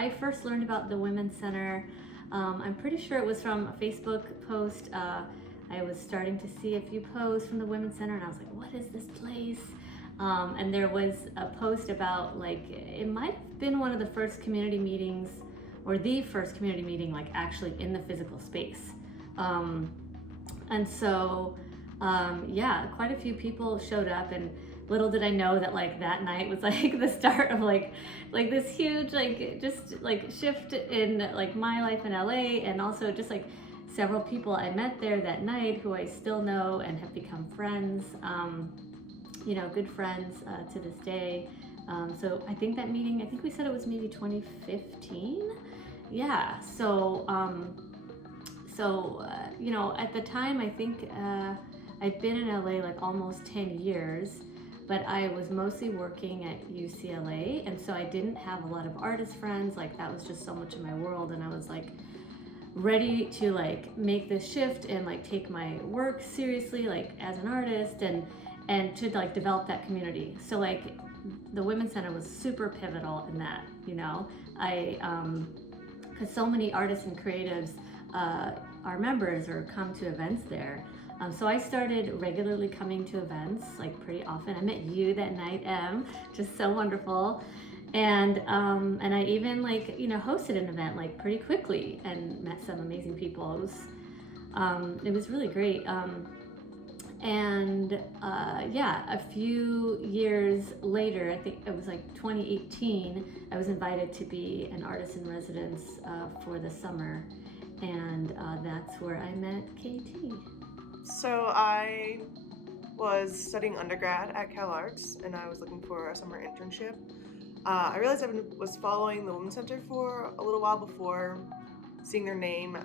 I first learned about the Women's Center, I'm pretty sure it was from a Facebook post. I was starting to see a few posts from the Women's Center and I was like, what is this place? And there was a post about, like, it might have been one of the first community meetings, or the first community meeting, like actually in the physical space. And so, yeah, quite a few people showed up, and little did I know that like that night was like the start of like this huge just shift in like my life in LA, and also just like several people I met there that night who I still know and have become friends, you know, good friends to this day. So I think that meeting, I think we said it was maybe 2015. Yeah, so you know, at the time I think I'd been in LA like almost 10 years, but I was mostly working at UCLA, and so I didn't have a lot of artist friends. Like that was just so much of my world, and I was like ready to like make this shift and like take my work seriously, like as an artist, and to like develop that community. So like the Women's Center was super pivotal in that, you know. Because so many artists and creatives are members or come to events there. So I started regularly coming to events, like pretty often. I met you that night, Em, just so wonderful. And I even like, you know, hosted an event like pretty quickly and met some amazing people. It was really great. Yeah, a few years later, I think it was like 2018, I was invited to be an artist in residence for the summer. And that's where I met KT. So I was studying undergrad at Cal Arts, and I was looking for a summer internship. I realized I was following the Women's Center for a little while before seeing their name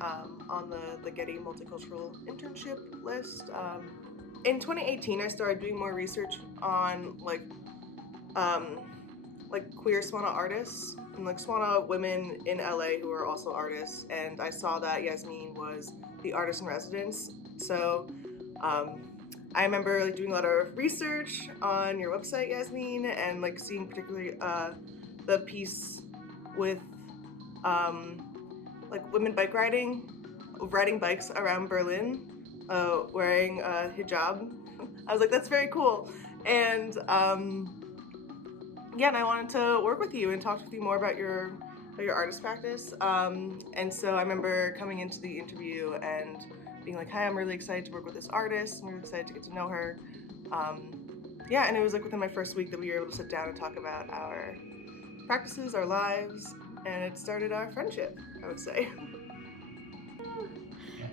on the Getty Multicultural Internship list. In 2018, I started doing more research on like queer Swana artists and like Swana women in LA who are also artists, and I saw that Yasmine was the artist in residence. So I remember like doing a lot of research on your website, Yasmine, and like seeing particularly the piece with like women bike riding bikes around Berlin, wearing a hijab. I was like, that's very cool. And yeah, and I wanted to work with you and talk with you more about your artist practice. And so I remember coming into the interview and being like, hi, I'm really excited to work with this artist. I'm really excited to get to know her. Yeah, and it was like within my first week that we were able to sit down and talk about our practices, our lives, and it started our friendship, I would say.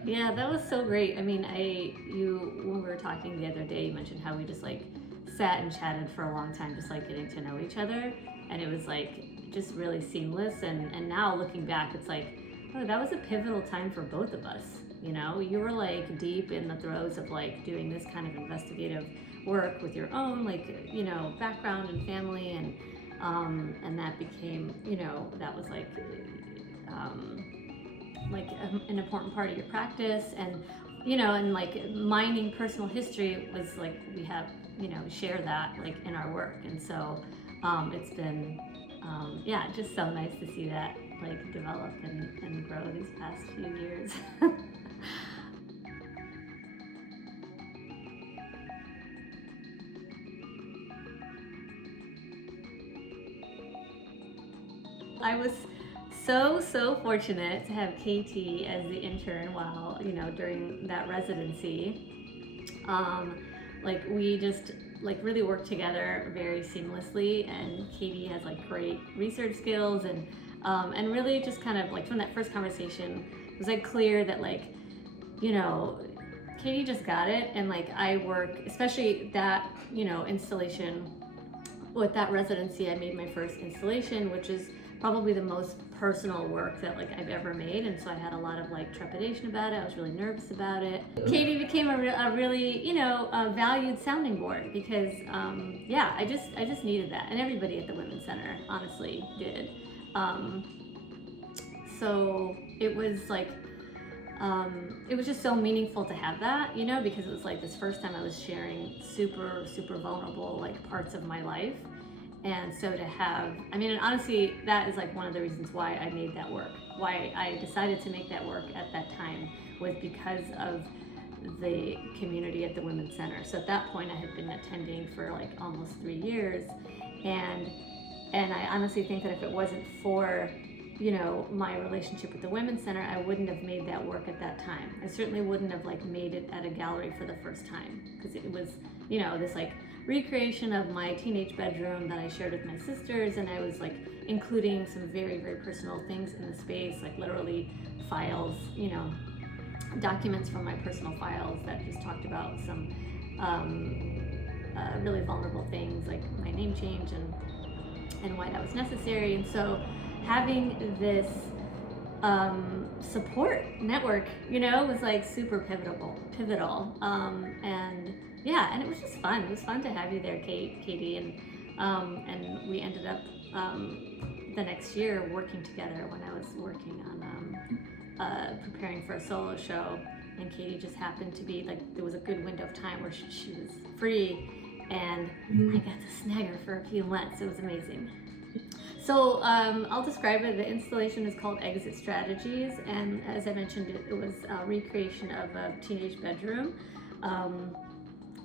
Yeah, that was so great. I mean, when we were talking the other day, you mentioned how we just like sat and chatted for a long time, just like getting to know each other, and it was like just really seamless. And now looking back, it's like, oh, that was a pivotal time for both of us. You know, you were like deep in the throes of like doing this kind of investigative work with your own like, you know, background and family, and that became, you know, that was like an important part of your practice. And you know, and like mining personal history was like, we have, you know, share that like in our work. And so it's been yeah, just so nice to see that like develop and grow these past few years. I was so fortunate to have KT as the intern while, you know, during that residency. Like we just like really worked together very seamlessly, and KT has like great research skills, and really just kind of like from that first conversation it was like clear that like, you know, KT just got it. And like I work, especially that, you know, installation with that residency, I made my first installation, which is probably the most personal work that like I've ever made, and so I had a lot of like trepidation about it. I was really nervous about it. KT became a really, you know, valued sounding board, because yeah, I just needed that, and everybody at the Women's Center honestly did. So it was like it was just so meaningful to have that, you know, because it was like this first time I was sharing super vulnerable like parts of my life. And so to have, I mean, and honestly, that is like one of the reasons why I made that work. Why I decided to make that work at that time was because of the community at the Women's Center. So at that point, I had been attending for like almost 3 years, and I honestly think that if it wasn't for, you know, my relationship with the Women's Center, I wouldn't have made that work at that time. I certainly wouldn't have like made it at a gallery for the first time, because it was, you know, this like recreation of my teenage bedroom that I shared with my sisters, and I was like including some very, very personal things in the space, like literally files, you know, documents from my personal files that just talked about some really vulnerable things, like my name change and why that was necessary. And so having this support network, you know, was like super pivotal. And yeah, and it was just fun. It was fun to have you there, KT, and we ended up the next year working together when I was working on preparing for a solo show, and KT just happened to be like, there was a good window of time where she was free, and I got to snag her for a few months. It was amazing. So I'll describe it. The installation is called Exit Strategies, and as I mentioned, it was a recreation of a teenage bedroom,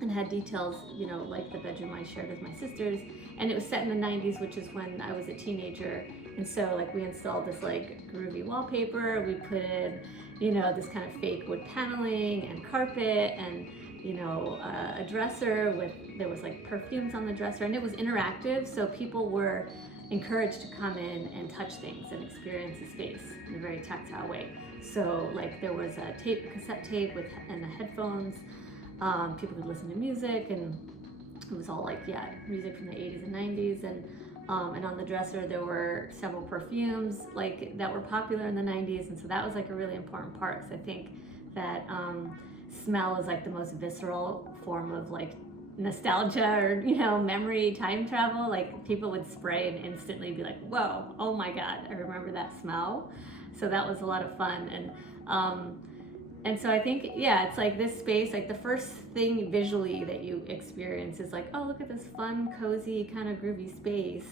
and had details, you know, like the bedroom I shared with my sisters. And it was set in the 90s, which is when I was a teenager. And so like we installed this like groovy wallpaper, we put in, you know, this kind of fake wood paneling and carpet, and, you know, a dresser with, there was like perfumes on the dresser, and it was interactive. So people were encouraged to come in and touch things and experience the space in a very tactile way. So like there was a cassette tape with, and the headphones. People could listen to music, and it was all like, yeah, music from the 80s and 90s. And on the dresser there were several perfumes like that were popular in the 90s, and so that was like a really important part, because I think that smell is like the most visceral form of like nostalgia, or, you know, memory, time travel. Like people would spray and instantly be like, whoa, oh my god, I remember that smell. So that was a lot of fun. And so I think, yeah, it's like this space, like the first thing visually that you experience is like, oh, look at this fun, cozy, kind of groovy space.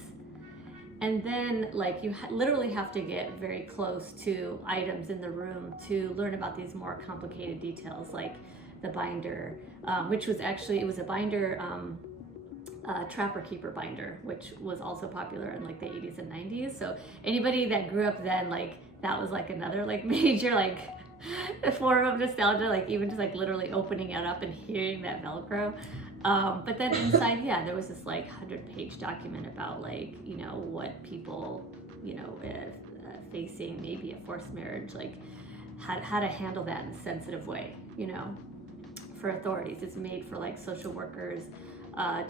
And then like you literally have to get very close to items in the room to learn about these more complicated details, like the binder, which was actually, it was a binder, Trapper Keeper binder, which was also popular in like the 80s and 90s. So anybody that grew up then, like that was like another like major like a form of nostalgia, like even just like literally opening it up and hearing that Velcro. But then inside, yeah, there was this like 100-page document about like, you know, what people, you know, facing maybe a forced marriage, like how to handle that in a sensitive way, you know, for authorities. It's made for like social workers,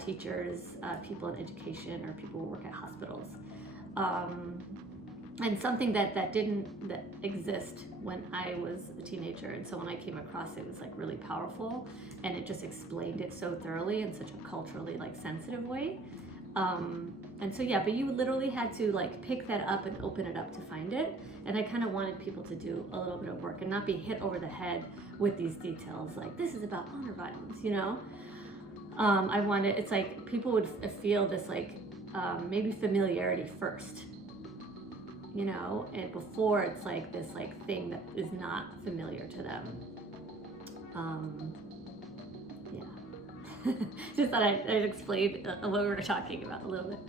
teachers, people in education, or people who work at hospitals. And something that didn't exist when I was a teenager. And so when I came across it, it was like really powerful, and it just explained it so thoroughly in such a culturally like sensitive way. And so yeah, but you literally had to like pick that up and open it up to find it. And I kind of wanted people to do a little bit of work and not be hit over the head with these details, like this is about honor violence, you know? I wanted, it's like people would feel this like maybe familiarity first, you know, and before it's like this like thing that is not familiar to them. Yeah. Just thought I'd explain what we were talking about a little bit.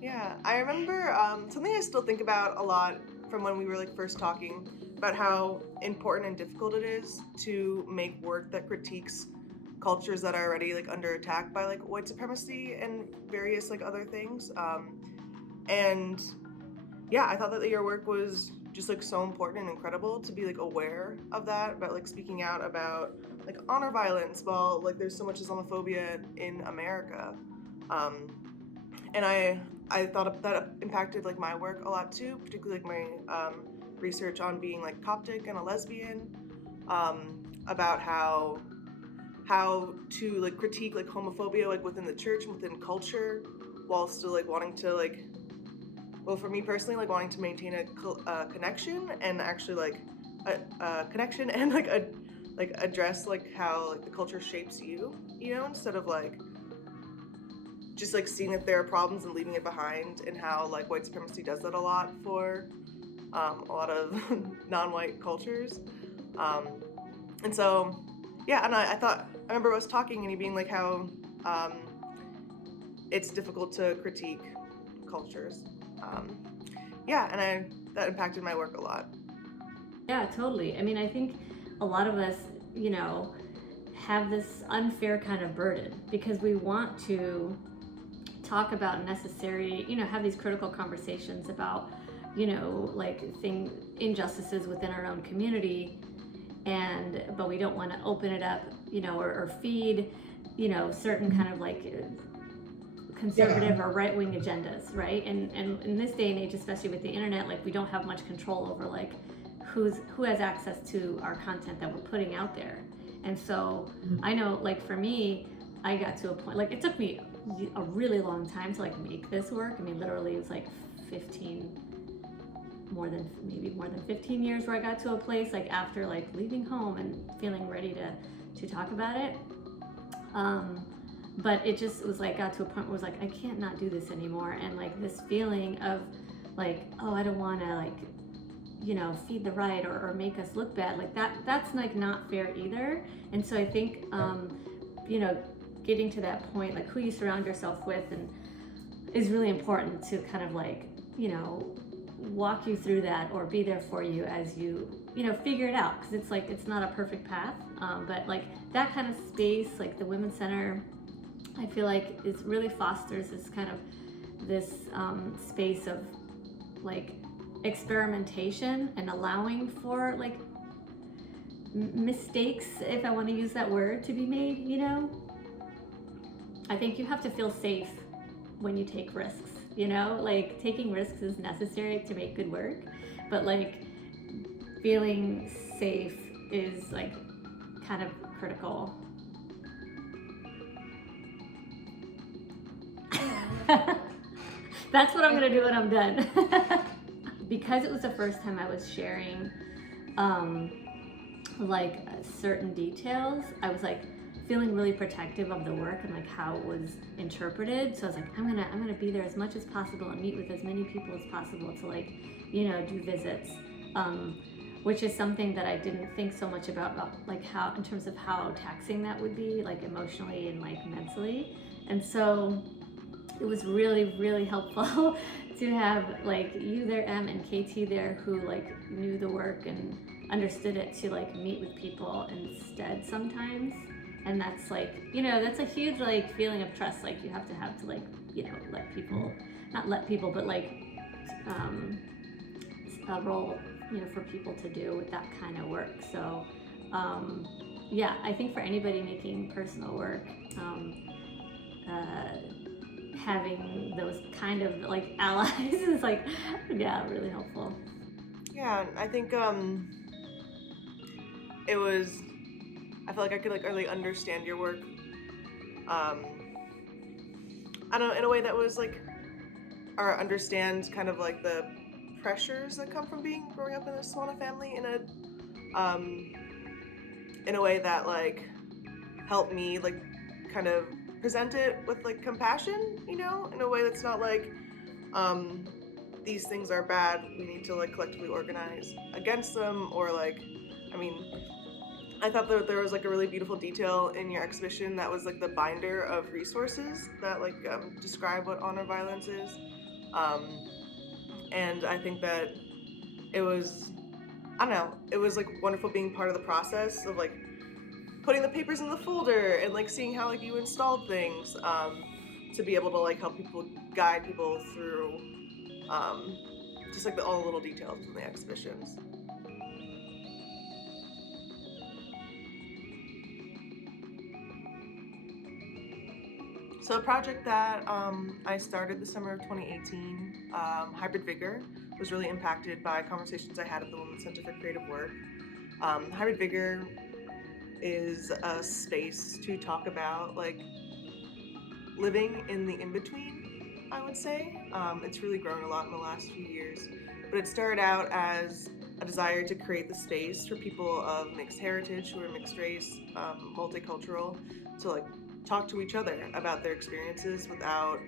Yeah, I remember something I still think about a lot from when we were like first talking about how important and difficult it is to make work that critiques cultures that are already like under attack by like white supremacy and various like other things. And yeah, I thought that your work was just like so important and incredible to be like aware of that, about like speaking out about like honor violence while like there's so much Islamophobia in America. And I thought that impacted like my work a lot too, particularly like my research on being like Coptic and a lesbian, about how to like critique like homophobia like within the church and within culture, while still like wanting to like, well, for me personally, like wanting to maintain a connection and actually like a connection and like address like how like the culture shapes you, you know, instead of like just like seeing that there are problems and leaving it behind, and how like white supremacy does that a lot for a lot of non-white cultures. And so, yeah, and I remember us talking and you being like how it's difficult to critique cultures. Yeah, and that impacted my work a lot. Yeah, totally. I mean, I think a lot of us, you know, have this unfair kind of burden because we want to talk about necessary, you know, have these critical conversations about, you know, like injustices within our own community, but we don't want to open it up, you know, or feed, you know, certain kind of like conservative or right-wing agendas, right? And in this day and age, especially with the internet, like we don't have much control over like who has access to our content that we're putting out there. And so I know, like for me, I got to a point, like it took me a really long time to like make this work. I mean, literally it was like more than 15 years where I got to a place like after like leaving home and feeling ready to talk about it. But it just was like, got to a point where it was like, I can't not do this anymore. And like this feeling of like, oh, I don't want to like, you know, feed the right or make us look bad. Like that's like not fair either. And so I think, you know, getting to that point, like who you surround yourself with and is really important to kind of like, you know, walk you through that or be there for you as you know, figure it out. Cause it's like, it's not a perfect path. But like that kind of space, like the Women's Center, I feel like it really fosters this kind of space of like experimentation and allowing for like mistakes, if I want to use that word, to be made, you know? I think you have to feel safe when you take risks, you know? Like taking risks is necessary to make good work, but like feeling safe is like kind of critical. That's what I'm gonna do when I'm done. Because it was the first time I was sharing like certain details, I was like feeling really protective of the work and like how it was interpreted. So I was like, I'm gonna be there as much as possible and meet with as many people as possible to like, you know, do visits, which is something that I didn't think so much about like how, in terms of how taxing that would be, like emotionally and like mentally. And so it was really, really helpful to have like you there, M, and KT there, who like knew the work and understood it, to like meet with people instead sometimes. And that's like, you know, that's a huge like feeling of trust, like you have to like, you know, not let people, but like a role, you know, for people to do with that kind of work. So yeah, I think for anybody making personal work, having those kind of like allies is like, yeah, really helpful. Yeah, I think it was, I feel like I could like really understand your work, I don't know, in a way that was like, or understand kind of like the pressures that come from growing up in a Swana family in a way that like helped me like kind of present it with like compassion, you know, in a way that's not like these things are bad, we need to like collectively organize against them, or like, I mean, I thought that there was like a really beautiful detail in your exhibition that was like the binder of resources that like describe what honor violence is, and I think that it was, I don't know, it was like wonderful being part of the process of like putting the papers in the folder and like seeing how like you installed things, to be able to like help people, guide people through just like all the little details in the exhibitions. So a project that I started the summer of 2018, Hybrid Vigor, was really impacted by conversations I had at the Women's Center for Creative Work. Hybrid Vigor is a space to talk about like living in the in-between, I would say. It's really grown a lot in the last few years, but it started out as a desire to create the space for people of mixed heritage, who are mixed race, multicultural, to like talk to each other about their experiences without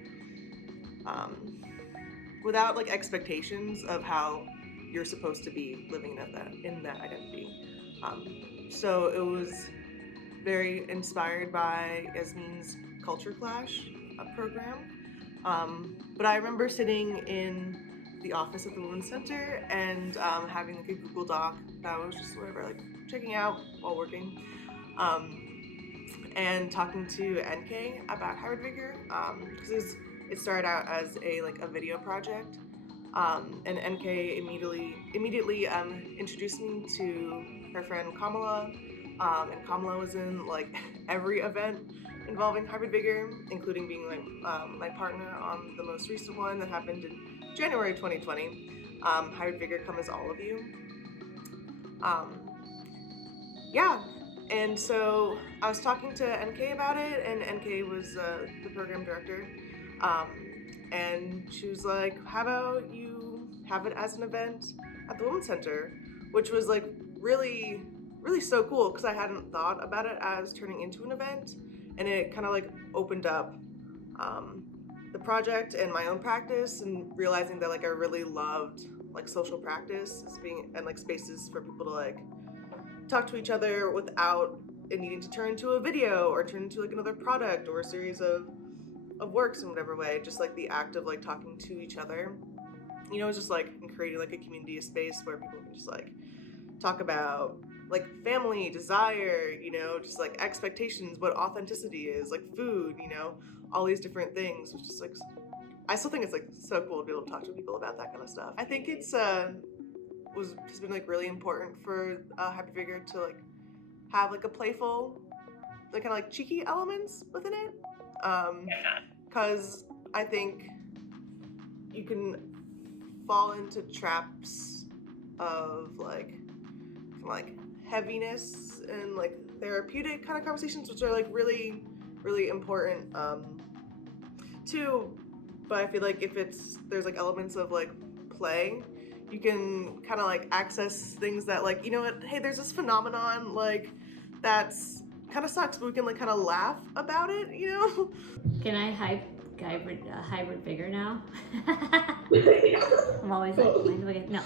like expectations of how you're supposed to be living in that identity. So it was very inspired by Yasmine's Culture Clash program. But I remember sitting in the office at the Women's Center and having like a Google Doc that I was just whatever, like checking out while working, and talking to NK about hybrid vigor, because it started out as a video project, and NK immediately introduced me to her friend Kamala, and Kamala was in like every event involving hybrid vigor, including being my partner on the most recent one that happened in January 2020. Hybrid vigor, come as all of you. Yeah, and so I was talking to NK about it, and NK was the program director, and she was like, how about you have it as an event at the Women's Center, which was like really so cool, because I hadn't thought about it as turning into an event, and it kind of like opened up the project and my own practice, and realizing that like I really loved like social practice as being, and like spaces for people to like talk to each other without it needing to turn into a video or turn into like another product or a series of works in whatever way. Just like the act of like talking to each other, you know, it's just like creating like a community, a space where people can just like talk about like family, desire, you know, just like expectations, what authenticity is, like food, you know, all these different things, which is like, I still think it's like so cool to be able to talk to people about that kind of stuff. I think it's has been like really important for hybrid vigor to like have like a playful, like kind of like cheeky elements within it, because I think you can fall into traps of like heaviness and like therapeutic kind of conversations, which are like really important too. But I feel like if there's like elements of like play, you can kind of like access things that like, you know what, hey, there's this phenomenon like that's kind of sucks, but we can like kind of laugh about it, you know. Can I hybrid vigor now? I'm always like, when do I get, no.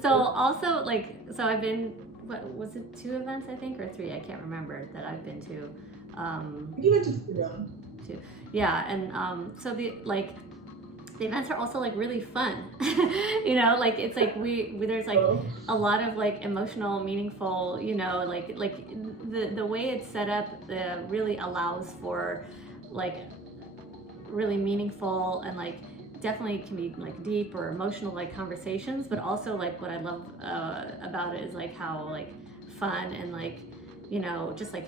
So also like, so I've been, what was it, 2 events I think, or 3, I can't remember, that I've been to. You went to 2. Yeah, and so the events are also like really fun. You know, like it's like we there's like a lot of like emotional, meaningful, you know, like the way it's set up really allows for like really meaningful and like definitely can be like deep or emotional like conversations, but also like what I love about it is like how like fun and like, you know, just like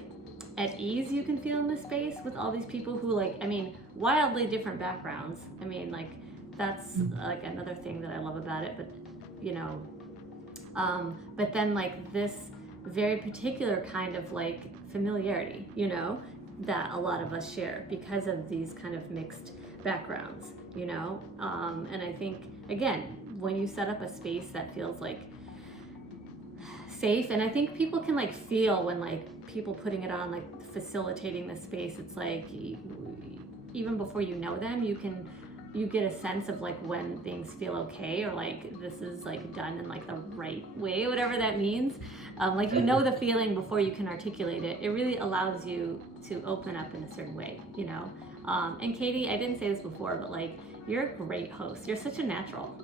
at ease you can feel in this space with all these people who like, I mean, wildly different backgrounds. I mean, like that's like another thing that I love about it, but you know, but then like this very particular kind of like familiarity, you know, that a lot of us share because of these kind of mixed backgrounds, you know, and I think again, when you set up a space that feels like safe, and I think people can like feel when like people putting it on, like facilitating the space, it's like even before you know them, you get a sense of like when things feel okay, or like this is like done in like the right way, whatever that means. Like, you know, the feeling before you can articulate it. It really allows you to open up in a certain way, you know. And Katie, I didn't say this before, but like, you're a great host. You're such a natural.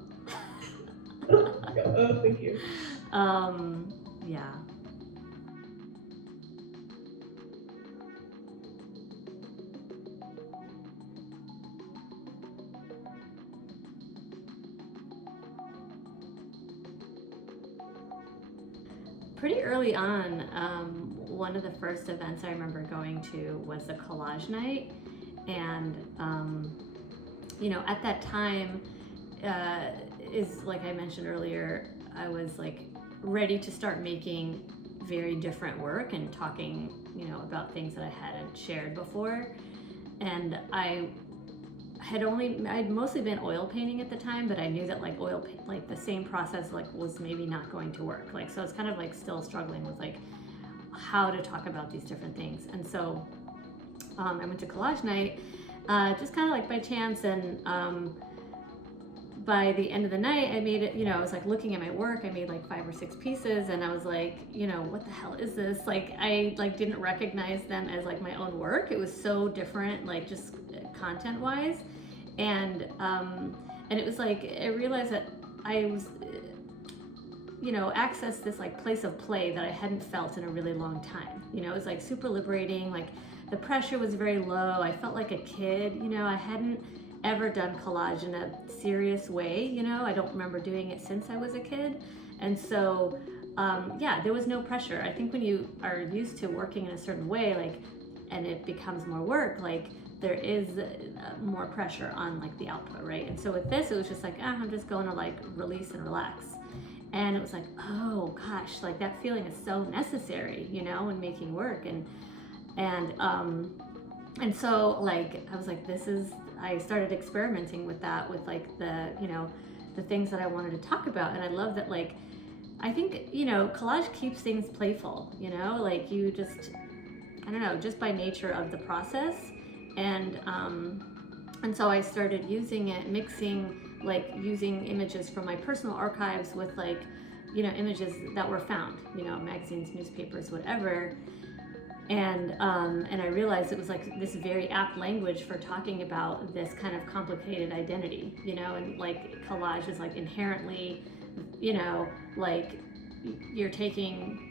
Thank you. Yeah. Pretty early on, one of the first events I remember going to was a collage night, and you know, at that time, is like I mentioned earlier, I was like ready to start making very different work and talking, you know, about things that I hadn't shared before, and I'd mostly been oil painting at the time, but I knew that like like the same process like was maybe not going to work. Like, so I was kind of like still struggling with like how to talk about these different things. And so I went to collage night, just kind of like by chance, and by the end of the night, I made it, I was like looking at my work, I made like 5 or 6 pieces, and I was like, what the hell is this? Like, I like didn't recognize them as like my own work. It was so different, like just content wise. And it was like, I realized that I was, accessed this like place of play that I hadn't felt in a really long time. It was like super liberating, like the pressure was very low. I felt like a kid, I hadn't ever done collage in a serious way, I don't remember doing it since I was a kid. And so, there was no pressure. I think when you are used to working in a certain way, like, and it becomes more work, like there is more pressure on like the output, right? And so with this, it was just like, I'm just going to like release and relax. And it was like, oh gosh, like that feeling is so necessary, in making work. And so like, I was like, I started experimenting with that, with like the things that I wanted to talk about. And I love that, like, I think, collage keeps things playful, like you just, I don't know, just by nature of the process. And so I started using it, mixing, like using images from my personal archives with like, images that were found, magazines, newspapers, whatever. And I realized it was like this very apt language for talking about this kind of complicated identity, and like collage is like inherently, like you're taking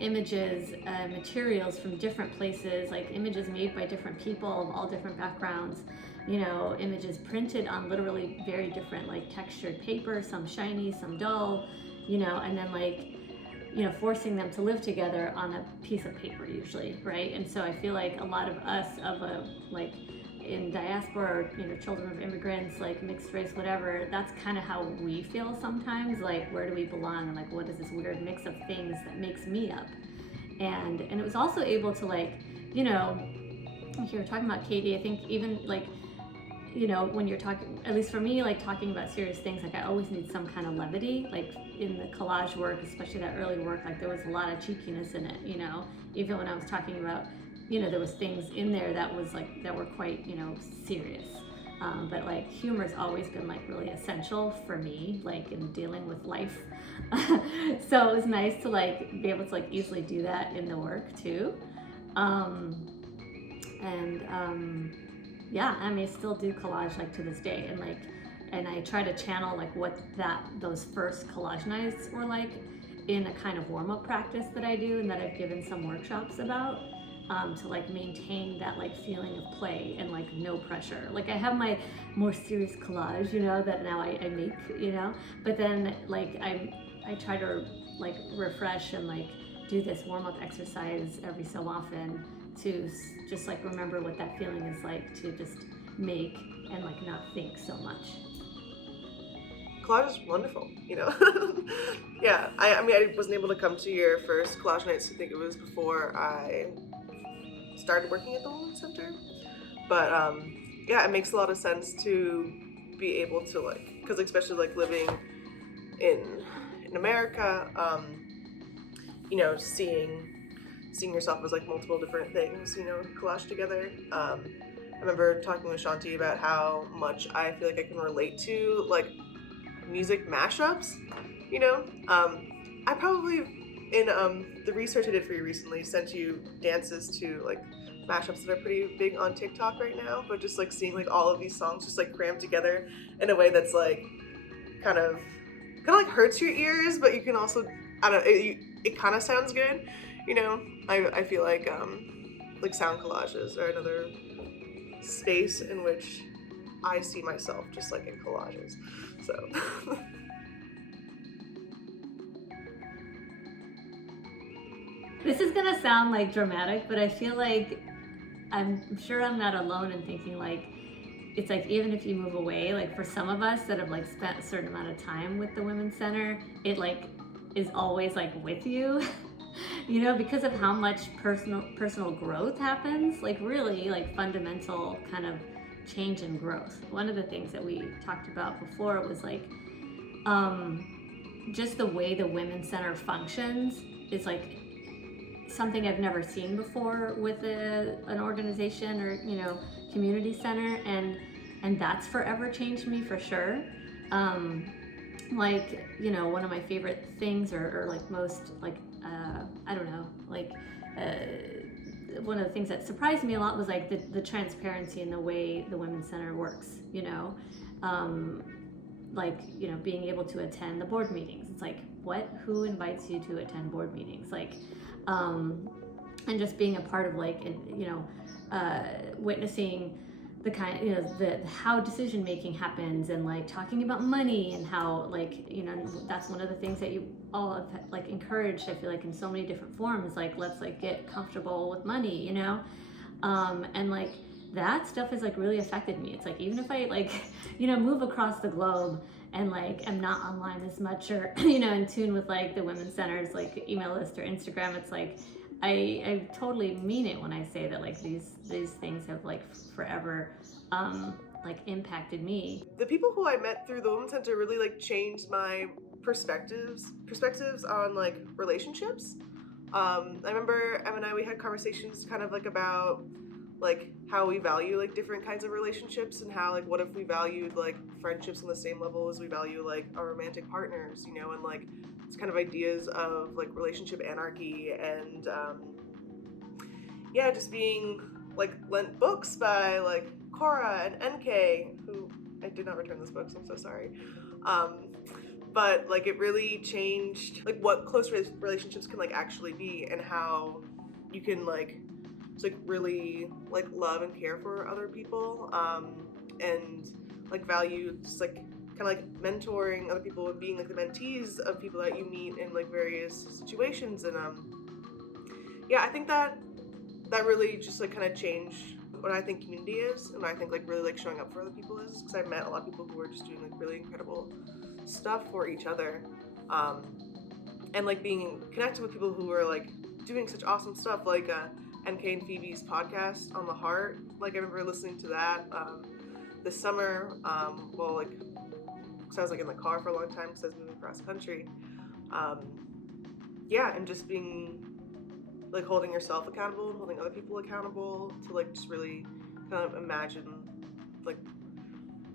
images, materials from different places, like images made by different people of all different backgrounds, images printed on literally very different like textured paper, some shiny, some dull, and then like, forcing them to live together on a piece of paper usually, right? And so I feel like a lot of us like in diaspora, or, children of immigrants, like mixed race, whatever, that's kind of how we feel sometimes, like where do we belong, and like what is this weird mix of things that makes me up? And it was also able to like, if you were talking about KT, I think even like, when you're talking, at least for me, like talking about serious things, like I always need some kind of levity, like in the collage work, especially that early work, like there was a lot of cheekiness in it, even when I was talking about, there was things in there that was like, that were quite, serious. But like humor's always been like really essential for me, like in dealing with life. So it was nice to like be able to like easily do that in the work too. Yeah, I mean, I still do collage like to this day, and I try to channel like what those first collage nights were like in a kind of warm-up practice that I do and that I've given some workshops about, to like maintain that like feeling of play and like no pressure. Like I have my more serious collage, that now I make, but then like I try to like refresh and like do this warm-up exercise every so often to just like remember what that feeling is like to just make and like not think so much. Collage is wonderful, Yeah, I mean, I wasn't able to come to your first collage nights. I think it was before I started working at the Feminist Center. But yeah, it makes a lot of sense to be able to like, because especially like living in America, seeing yourself as like multiple different things, collage together. I remember talking with Shanti about how much I feel like I can relate to like music mashups, I probably in the research I did for you recently sent you dances to like mashups that are pretty big on TikTok right now, but just like seeing like all of these songs just like crammed together in a way that's like kind of like hurts your ears, but you can also, I don't know, it kind of sounds good, I feel like sound collages are another space in which I see myself just like in collages, so. This is gonna sound like dramatic, but I feel like I'm sure I'm not alone in thinking like it's like even if you move away, like for some of us that have like spent a certain amount of time with the Women's Center, it like is always like with you, because of how much personal growth happens, like really like fundamental kind of change and growth. One of the things that we talked about before was like just the way the Women's Center functions is like something I've never seen before with an organization or, you know, community center, and that's forever changed me for sure. Like, you know, one of my favorite things or like most like I don't know, like one of the things that surprised me a lot was like the transparency in the way the Women's Center works, you know. Like, you know, being able to attend the board meetings. It's like, who invites you to attend board meetings? Like, and just being a part of like, you know, witnessing the kind, you know, how decision making happens, and like talking about money and how, like, you know, that's one of the things that you all have like encouraged, I feel like, in so many different forms, like, let's like get comfortable with money, you know. And like that stuff has like really affected me. It's like, even if I like, you know, move across the globe and like am not online as much, or, you know, in tune with like the Women's Center's like email list or Instagram, it's like I totally mean it when I say that like these things have like forever like impacted me. The people who I met through the Women's Center really like changed my perspectives on like relationships. I remember Em and I, we had conversations kind of like about like how we value like different kinds of relationships, and how like what if we valued like friendships on the same level as we value like our romantic partners, you know, and like it's kind of ideas of like relationship anarchy, and yeah, just being like lent books by like Cora and NK, who I did not return those books, I'm so sorry. But like it really changed like what close relationships can like actually be, and how you can like just like really like love and care for other people, and like value just like kind of like mentoring other people and being like the mentees of people that you meet in like various situations. And yeah, I think that really just like kind of changed what I think community is, and what I think like really like showing up for other people is, because I've met a lot of people who are just doing like really incredible stuff for each other, and like being connected with people who are like doing such awesome stuff, like NK and Phoebe's podcast On the Heart. Like I remember listening to that this summer, well, like because I was like in the car for a long time because I was moving across the country. Yeah, and just being like holding yourself accountable and holding other people accountable to like just really kind of imagine like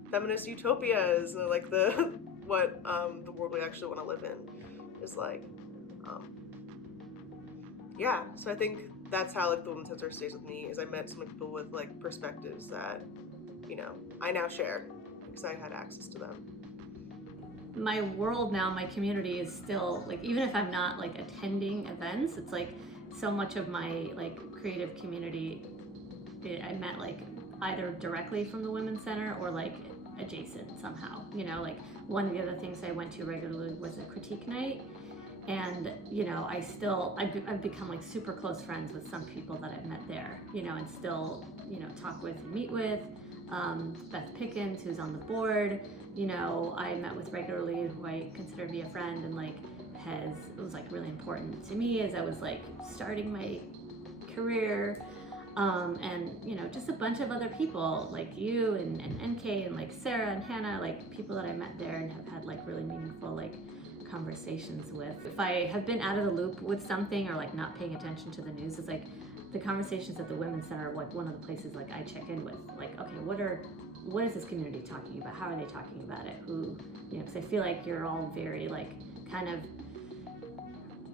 feminist utopias, and like the what the world we actually want to live in is like. Yeah, so I think that's how like the Women's Center stays with me, is I met so many people with like perspectives that, you know, I now share because I had access to them. My world now, my community is still like, even if I'm not like attending events, it's like so much of my like creative community I met like either directly from the Women's Center or like adjacent somehow, you know. Like one of the other things I went to regularly was a critique night, and you know, I've become like super close friends with some people that I've met there, you know, and still, you know, talk with and meet with. Beth Pickens, who's on the board, you know, I met with regularly, who I consider to be a friend, and like it was like really important to me as I was like starting my career. And you know, just a bunch of other people like you and NK and like Sarah and Hannah, like people that I met there and have had like really meaningful like conversations with. If I have been out of the loop with something or like not paying attention to the news, it's like the conversations at the Women's Center are like one of the places like I check in with, like, okay, what is this community talking about? How are they talking about it? Who, you know, because I feel like you're all very like kind of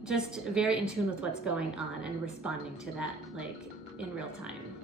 just very in tune with what's going on and responding to that like in real time.